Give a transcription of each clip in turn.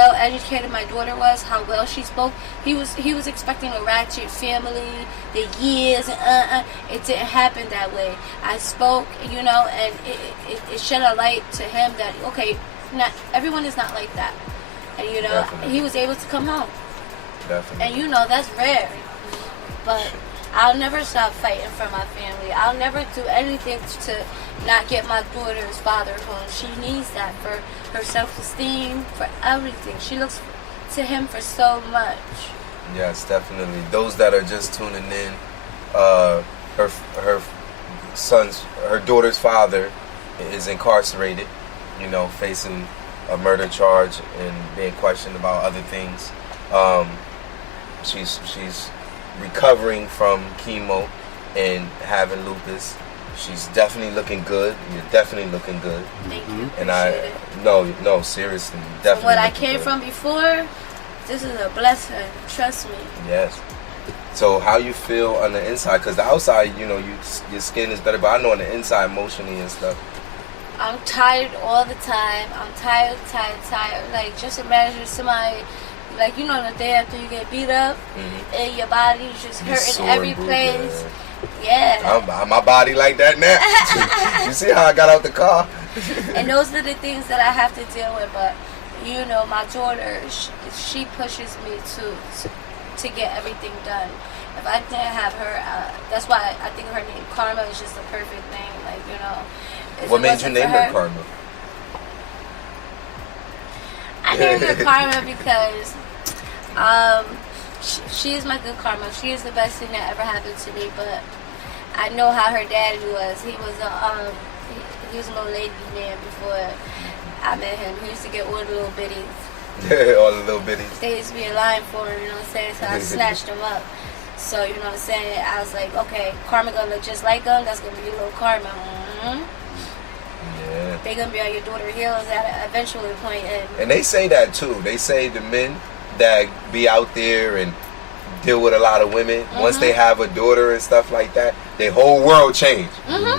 well educated my daughter was, how well she spoke. He was expecting a ratchet family, the years, it didn't happen that way. I spoke, you know, and it shed a light to him that, okay, not everyone is not like that. And, you know, definitely. He was able to come home. Definitely. And, you know, that's rare. But I'll never stop fighting for my family. I'll never do anything to not get my daughter's father home. She needs that for her self-esteem, for everything. She looks to him for so much. Yes, definitely. Those that are just tuning in, her daughter's father is incarcerated, you know, facing a murder charge and being questioned about other things. She's recovering from chemo and having lupus. She's definitely looking good. You're definitely looking good. Thank you. And Appreciate it. No, seriously, definitely. From what I came from before, this is a blessing. Trust me. Yes. So how you feel on the inside? Because the outside, you know, your skin is better, but I know on the inside, emotionally and stuff. I'm tired all the time. I'm tired. Like, just imagine somebody, like, you know, the day after you get beat up, and your body's just hurting every place. Yeah. My body like that now. You see how I got out the car? And those are the things that I have to deal with. But, you know, my daughter, she pushes me to get everything done. If I didn't have her, that's why I think her name Karma is just a perfect name. Like, you know. What made you name her Karma? I named her Karma because she is my good karma. She is the best thing that ever happened to me. But I know how her daddy was. He was a little lady man before I met him. He used to get all the little bitties. All the little bitties. They used to be in line for him, you know what I'm saying? So I snatched them up. So, you know what I'm saying? I was like, okay, Karma gonna look just like him. That's gonna be your little Karma. Mm-hmm. Yeah. They gonna be on your daughter's heels at an eventual point. And they say that too. They say the men that be out there and deal with a lot of women, once they have a daughter and stuff like that, their whole world changed.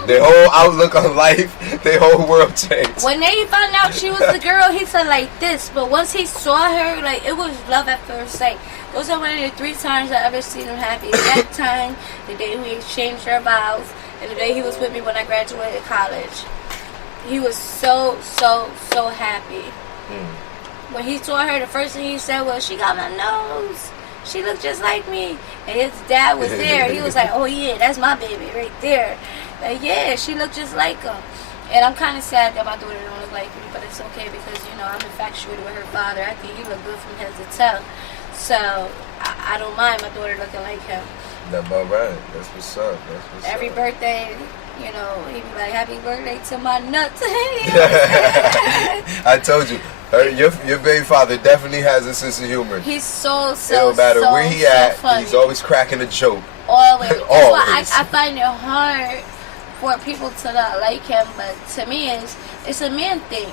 Their whole outlook on life, their whole world changed. When they found out she was the girl, he said like this. But once he saw her, like, it was love at first sight. Those are one of the 3 times I ever seen him happy. That time, the day we exchanged our vows, and the day he was with me when I graduated college. He was so happy. When he saw her, the first thing he said was, "She got my nose. She looked just like me." And his dad was there. He was like, "Oh yeah, that's my baby right there." Like, yeah, she looked just like him. And I'm kind of sad that my daughter don't look like me, but it's okay because, you know, I'm infatuated with her father. I think he looked good from head to toe. So I don't mind my daughter looking like him. That's about right. That's what's up. Every birthday, you know, he'd be like, "Happy birthday to my nuts." I told you, your baby father definitely has a sense of humor. He's so it don't matter where he at, funny. He's always cracking a joke. Always. That's why I find it hard for people to not like him, but to me, it's a man thing.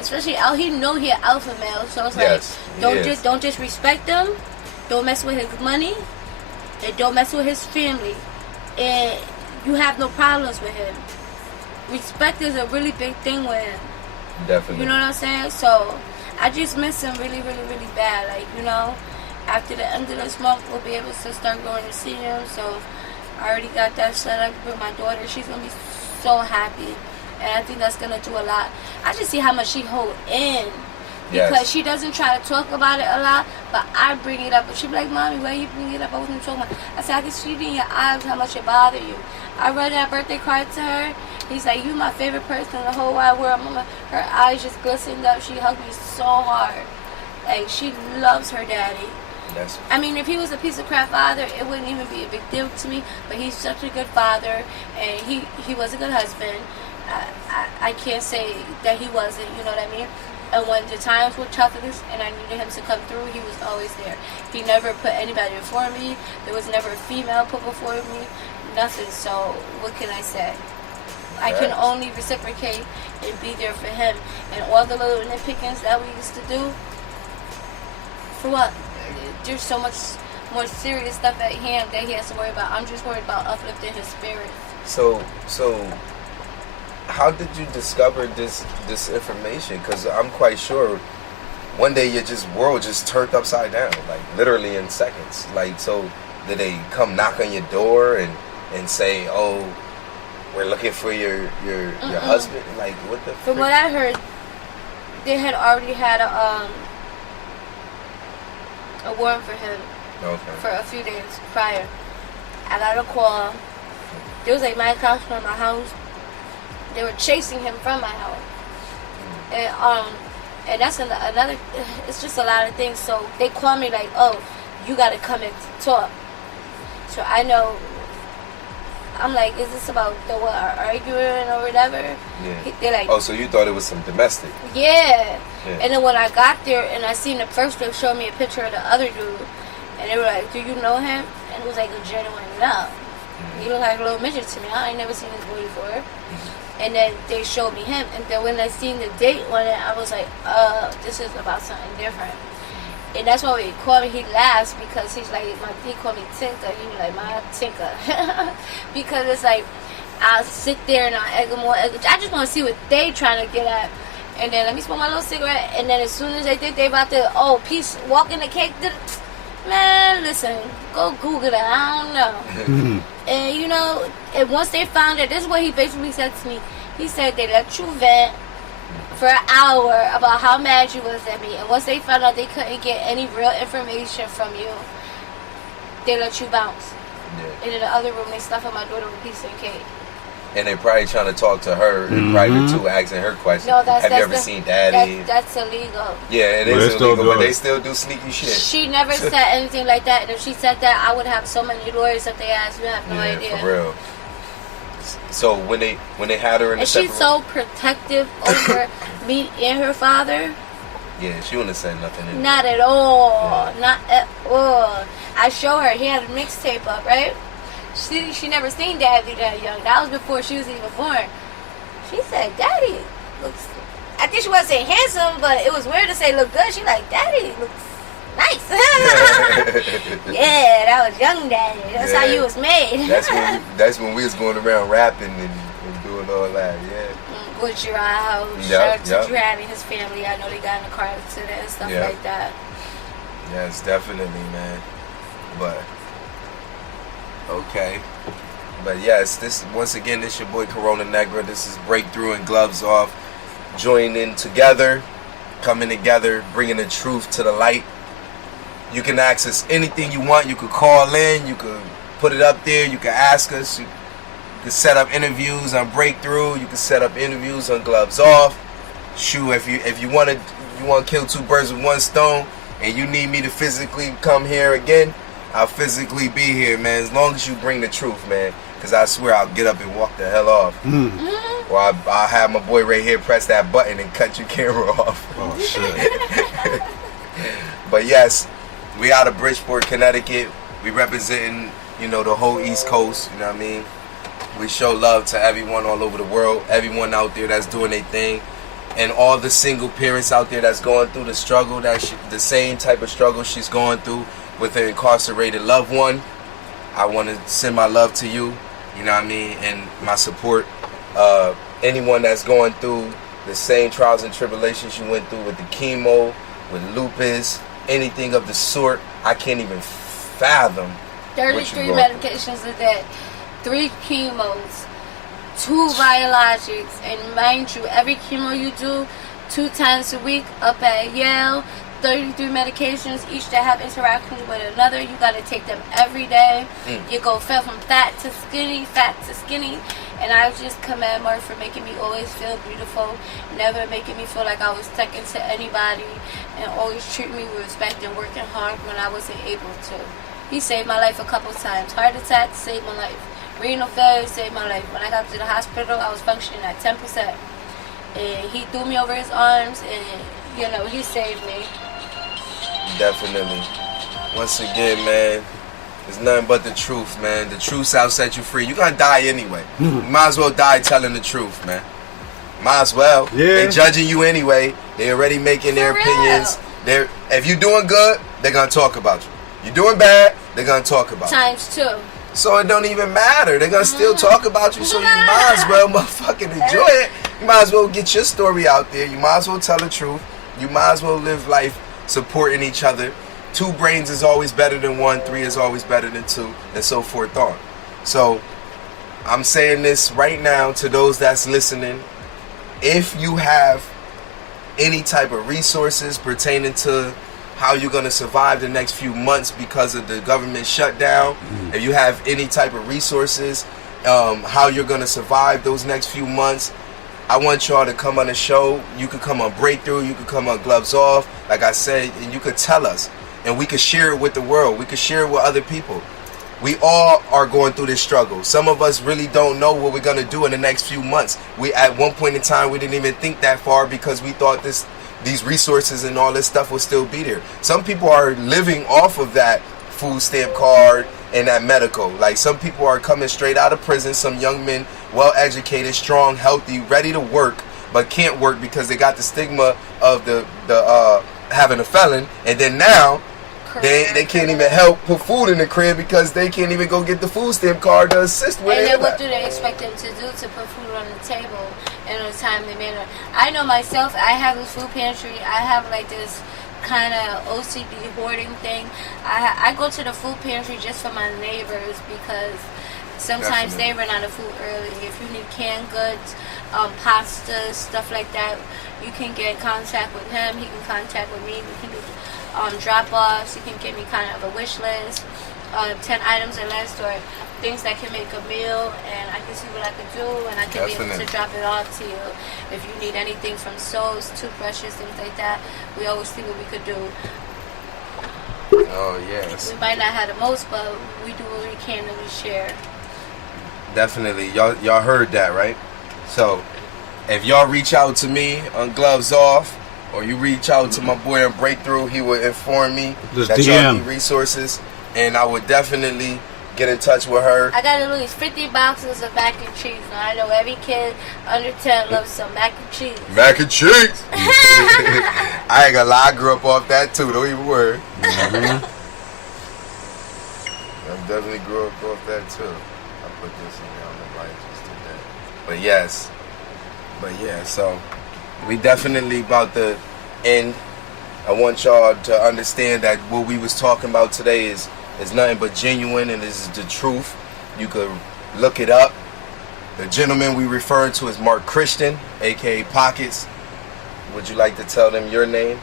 Especially out, he know he an alpha male, so it's like, don't disrespect him, don't mess with his money, and don't mess with his family, and you have no problems with him. Respect is a really big thing with him. Definitely. You know what I'm saying? So I just miss him really bad. Like, you know, after the end of this month, we'll be able to start going to see him. So I already got that set up with my daughter. She's gonna be so happy, and I think that's gonna do a lot. I just see how much she hold in. Because she doesn't try to talk about it a lot, but I bring it up. And she be like, "Mommy, why you bring it up? I wasn't talking about it." I said, "I can see it in your eyes how much it bothered you." I read that birthday card to her. He's like, "You my favorite person in the whole wide world." Mama, her eyes just glistened up. She hugged me so hard. Like, she loves her daddy. I mean, if he was a piece of crap father, it wouldn't even be a big deal to me. But he's such a good father, and he was a good husband. I can't say that he wasn't, you know what I mean? And when the times were toughest and I needed him to come through, he was always there. He never put anybody before me. There was never a female put before me. Nothing. So what can I say? I can only reciprocate and be there for him. And all the little nitpickings that we used to do, for what? There's so much more serious stuff at hand that he has to worry about. I'm just worried about uplifting his spirit. So how did you discover this information? Because I'm quite sure one day your world just turned upside down, like literally in seconds. Like, so did they come knock on your door and say, "Oh, we're looking for your husband"? Like, what the? From what I heard, they had already had a warrant for him for a few days prior. I got a call. There was like mad cops from my house. They were chasing him from my house, and that's another. It's just a lot of things. So they called me like, "Oh, you got to come and talk." So I know. I'm like, is this about the arguing or whatever? Yeah. They're like, oh, so you thought it was some domestic? Yeah. And then when I got there and I seen the first, they showed me a picture of the other dude, and they were like, "Do you know him?" And it was like a genuine no. He looked like a little midget to me. I ain't never seen this boy before. And then they showed me him, and then when I seen the date on it, I was like, this is about something different. And that's why he called me. He laughs because he's like, he called me Tinker. He was like, my Tinker. Because it's like, I'll sit there and I'll egg them more. I just want to see what they trying to get at. And then let me smoke my little cigarette. And then as soon as they think they about to, peace, walk in the cake. Man, listen, go Google it. I don't know. And, you know, and once they found it, this is what he basically said to me. He said they let you vent for an hour about how mad you was at me. And once they found out they couldn't get any real information from you, they let you bounce. Yeah. And in the other room, they stuffed my daughter with pizza and cake. And they probably trying to talk to her in private too, asking her questions. No, Have you ever seen Daddy? That's illegal. Yeah, it is illegal, but they still do sneaky shit. She never said anything like that. And if she said that, I would have so many lawyers that they asked. You have no idea. For real. So when they had her in the she's so protective over me and her father. Yeah, she wouldn't have said nothing. Not at all. Yeah. Not at all. I show her. He had a mixtape up, right? She never seen Daddy that young. That was before she was even born. She said, "Daddy looks." I think she wasn't saying handsome, but it was weird to say look good. She like, "Daddy looks nice." Yeah, that was young Daddy. That's how you was made. That's when we was going around rapping and doing all that. Yeah. With Gerard, shout out to Gerard and his family. I know they got in the car accident and stuff like that. Yes, definitely, man. But. Okay. But yes, this your boy Corona Negra. This is Breakthrough and Gloves Off. Joining together, coming together, bringing the truth to the light. You can ask us anything you want. You could call in. You could put it up there. You can ask us. You can set up interviews on Breakthrough. You can set up interviews on Gloves Off. Shoot, if you want to kill two birds with one stone, and you need me to physically come here again, I'll physically be here, man, as long as you bring the truth, man. Because I swear I'll get up and walk the hell off. Or I'll have my boy right here press that button and cut your camera off. Oh, shit. But yes, we out of Bridgeport, Connecticut. We representing, the whole East Coast, you know what I mean? We show love to everyone all over the world, everyone out there that's doing their thing. And all the single parents out there that's going through the struggle, the same type of struggle she's going through with an incarcerated loved one. I want to send my love to you, you know what I mean, and my support. Anyone that's going through the same trials and tribulations you went through with the chemo, with lupus, anything of the sort, I can't even fathom. 33 medications a day, 3 chemos, 2 biologics, and mind you, every chemo you do 2 times a week up at Yale. 33 medications, each that have interactions with another. You got to take them every day. You go from fat to skinny, and I just commend Mark for making me always feel beautiful, never making me feel like I was second to anybody, and always treating me with respect and working hard when I wasn't able to. He saved my life a couple times. Heart attack saved my life. Renal failure saved my life. When I got to the hospital, I was functioning at 10%. And he threw me over his arms, and he saved me. Definitely. Once again, man, it's nothing but the truth, man. The truth shall set you free. You're gonna die anyway. You might as well die telling the truth, man. Might as well. Yeah. They judging you anyway. They already making their opinions. If you're doing good, they're gonna talk about you. You're doing bad, they're gonna talk about you. Times 2. So it don't even matter. They're gonna still talk about you. So you might as well motherfucking enjoy it. You might as well get your story out there. You might as well tell the truth. you might as well live life supporting each other. 2 brains is always better than 1, 3 is always better than 2, and so forth on. So I'm saying this right now to those that's listening. If you have any type of resources pertaining to how you're going to survive the next few months because of the government shutdown, if you have any type of resources, how you're going to survive those next few months, I want y'all to come on the show. You could come on Breakthrough, you could come on Gloves Off, like I said, and you could tell us, and we could share it with the world. We could share it with other people. We all are going through this struggle. Some of us really don't know what we're going to do in the next few months. We, at one point in time, we didn't even think that far because we thought these resources and all this stuff will still be there. Some people are living off of that food stamp card and that medical. Like, some people are coming straight out of prison, some young men, well-educated, strong, healthy, ready to work, but can't work because they got the stigma of the having a felon. And then now, they can't even help put food in the crib because they can't even go get the food stamp card to assist with it. And then what do they expect them to do to put food on the table in a timely manner? I know myself, I have a food pantry. I have like this kind of OCD hoarding thing. I go to the food pantry just for my neighbors because sometimes they run out of food early. If you need canned goods, pasta, stuff like that, you can get in contact with him. He can contact with me. We can do drop-offs. You can give me kind of a wish list, 10 items or less, or things that can make a meal, and I can see what I can do, and I can be able to drop it off to you. If you need anything from soaps, toothbrushes, things like that, we always see what we could do. Oh, yes. We might not have the most, but we do what we can and we share. Definitely. Y'all heard that, right? So, if y'all reach out to me on Gloves Off, or you reach out to my boy on Breakthrough, he will inform me that y'all need resources, and I would definitely get in touch with her. I got at least 50 boxes of mac and cheese. Now, I know every kid under 10 loves some mac and cheese. Mac and cheese! I ain't gonna lie, I grew up off that too, don't even worry. I definitely grew up off that too. I put this in there on the right just today. But yes. But yeah, so we definitely about to end. I want y'all to understand that what we was talking about today is nothing but genuine, and this is the truth. You could look it up. The gentleman we referring to is Mark Christian, aka Pockets. Would you like to tell them your name?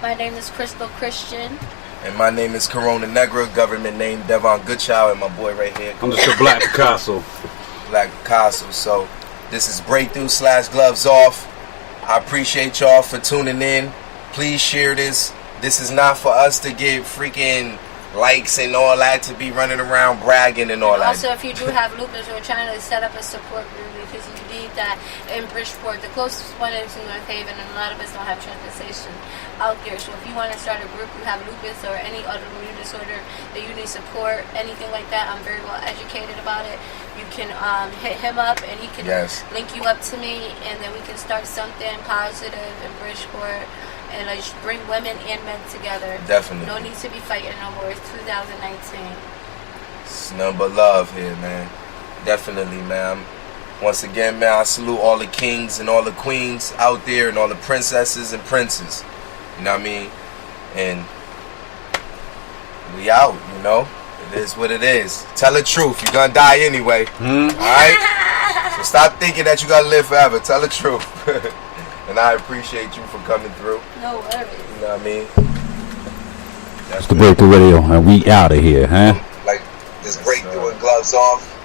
My name is Crystal Christian. And my name is Corona Negra, government name Devon Goodchild, and my boy right here. I'm just a Black Picasso. Black Picasso. So this is Breakthrough / Gloves Off. I appreciate y'all for tuning in. Please share this. This is not for us to get freaking likes and all that, to be running around bragging and all that. Also, if you do have lupus, we're trying to set up a support group because you need that in Bridgeport. The closest one is in North Haven, and a lot of us don't have transportation out there. So if you want to start a group, you have lupus or any autoimmune disorder that you need support, anything like that, I'm very well educated about it. You can hit him up, and he can link you up to me, and then we can start something positive in Bridgeport. And let's bring women and men together. Definitely. No need to be fighting no more. It's 2019. It's nothing but love here, man. Definitely, man. Once again, man, I salute all the kings and all the queens out there and all the princesses and princes. You know what I mean? And we out, you know? It is what it is. Tell the truth. You're going to die anyway. All right? So stop thinking that you got to live forever. Tell the truth. And I appreciate you for coming through. No worries. You know what I mean? That's the Breakthrough Radio, and we out of here, huh? Like this Breakthrough and Gloves Off.